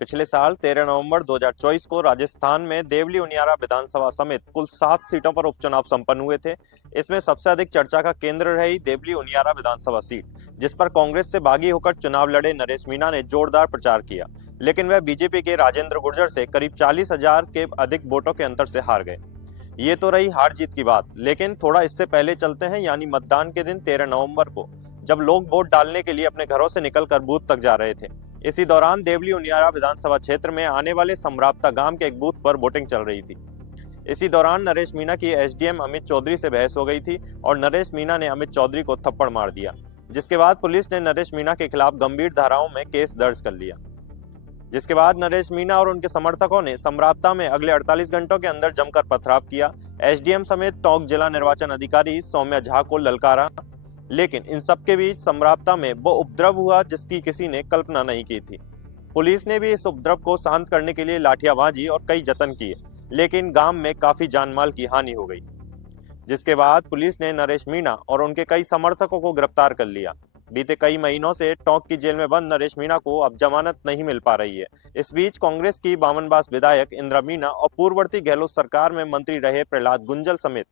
पिछले साल 13 नवंबर 2024 को राजस्थान में देवली उनियारा विधानसभा समेत कुल 7 सीटों पर उपचुनाव संपन्न हुए थे। इसमें सबसे अधिक चर्चा का केंद्र रही देवली उनियारा विधानसभा सीट, जिस पर कांग्रेस से बागी होकर चुनाव लड़े नरेश मीणा ने जोरदार प्रचार किया, लेकिन वह बीजेपी के राजेंद्र गुर्जर से करीब 40,000 के अधिक वोटों के अंतर से हार गए। ये तो रही हार जीत की बात, लेकिन थोड़ा इससे पहले चलते हैं, यानी मतदान के दिन 13 नवंबर को, जब लोग वोट डालने के लिए अपने घरों से निकलकर बूथ तक जा रहे थे। इसी दौरान देवली उनियारा विधानसभा क्षेत्र में आने वाले समराप्ता गांव के एक बूथ पर वोटिंग चल रही थी। इसी दौरान नरेश मीणा की एसडीएम अमित चौधरी से बहस हो गई थी और नरेश मीणा ने अमित चौधरी को थप्पड़ मार दिया, जिसके बाद पुलिस ने नरेश मीणा के खिलाफ गंभीर धाराओं में केस दर्ज कर लिया। जिसके बाद नरेश मीणा और उनके समर्थकों ने समराप्ता में अगले 48 घंटों के अंदर जमकर पथराव किया। एसडीएम समेत टोंक जिला निर्वाचन अधिकारी सौम्या झा को ललकारा, लेकिन इन सबके बीच समराप्ता में वो उपद्रव हुआ जिसकी किसी ने कल्पना नहीं की थी। पुलिस ने भी इस उपद्रव को शांत करने के लिए लाठियाबाजी और कई जतन किए, लेकिन गांव में काफी जानमाल की हानि हो गई। जिसके बाद पुलिस ने नरेश मीणा और उनके कई समर्थकों को गिरफ्तार कर लिया। बीते कई महीनों से टोंक की जेल में बंद नरेश मीणा को अब जमानत नहीं मिल पा रही है। इस बीच कांग्रेस की बावनबास विधायक इंदिरा मीणा और पूर्ववर्ती गहलोत सरकार में मंत्री रहे प्रहलाद गुंजल समेत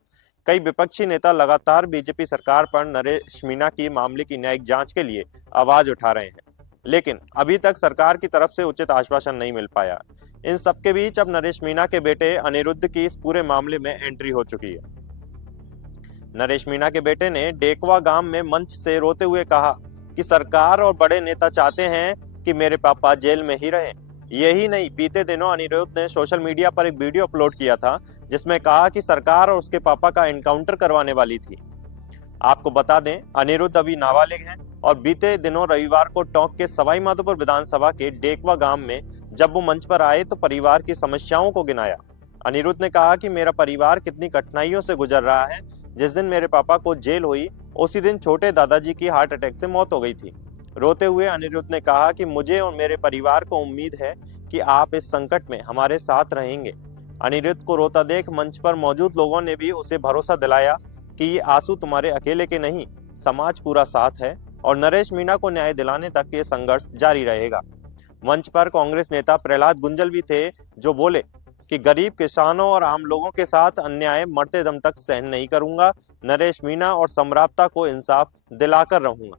कई विपक्षी नेता लगातार बीजेपी सरकार पर नरेश मीणा की मामले की न्यायिक जांच के लिए आवाज उठा रहे हैं, लेकिन अभी तक सरकार की तरफ से उचित आश्वासन नहीं मिल पाया। इन सबके बीच अब नरेश मीणा के बेटे अनिरुद्ध की इस पूरे मामले में एंट्री हो चुकी है। नरेश मीणा के बेटे ने डेकवा गांव में मंच से रोते हुए कहा कि सरकार और बड़े नेता चाहते हैं कि मेरे पापा जेल में ही रहें। यही नहीं, बीते दिनों अनिरुद्ध ने सोशल मीडिया पर एक वीडियो अपलोड किया था जिसमें कहा कि सरकार और उसके पापा का एनकाउंटर करवाने वाली थी। आपको बता दें, अनिरुद्ध अभी नाबालिग हैं और बीते दिनों रविवार को टोंक के सवाई माधोपुर विधानसभा के डेकवा गांव में जब वो मंच पर आए तो परिवार की समस्याओं को गिनाया। अनिरुद्ध ने कहा कि मेरा परिवार कितनी कठिनाइयों से गुजर रहा है। जिस दिन मेरे पापा को जेल हुई उसी दिन छोटे दादाजी की हार्ट अटैक से मौत हो गई थी। रोते हुए अनिरुद्ध ने कहा कि मुझे और मेरे परिवार को उम्मीद है कि आप इस संकट में हमारे साथ रहेंगे। अनिरुद्ध को रोता देख मंच पर मौजूद लोगों ने भी उसे भरोसा दिलाया कि ये आंसू तुम्हारे अकेले के नहीं, समाज पूरा साथ है और नरेश मीणा को न्याय दिलाने तक ये संघर्ष जारी रहेगा। मंच पर कांग्रेस नेता प्रहलाद गुंजल भी थे, जो बोले कि गरीब किसानों और आम लोगों के साथ अन्याय मरते दम तक सहन नहीं करूंगा। नरेश मीणा और समराप्ता को इंसाफ दिलाकर रहूंगा।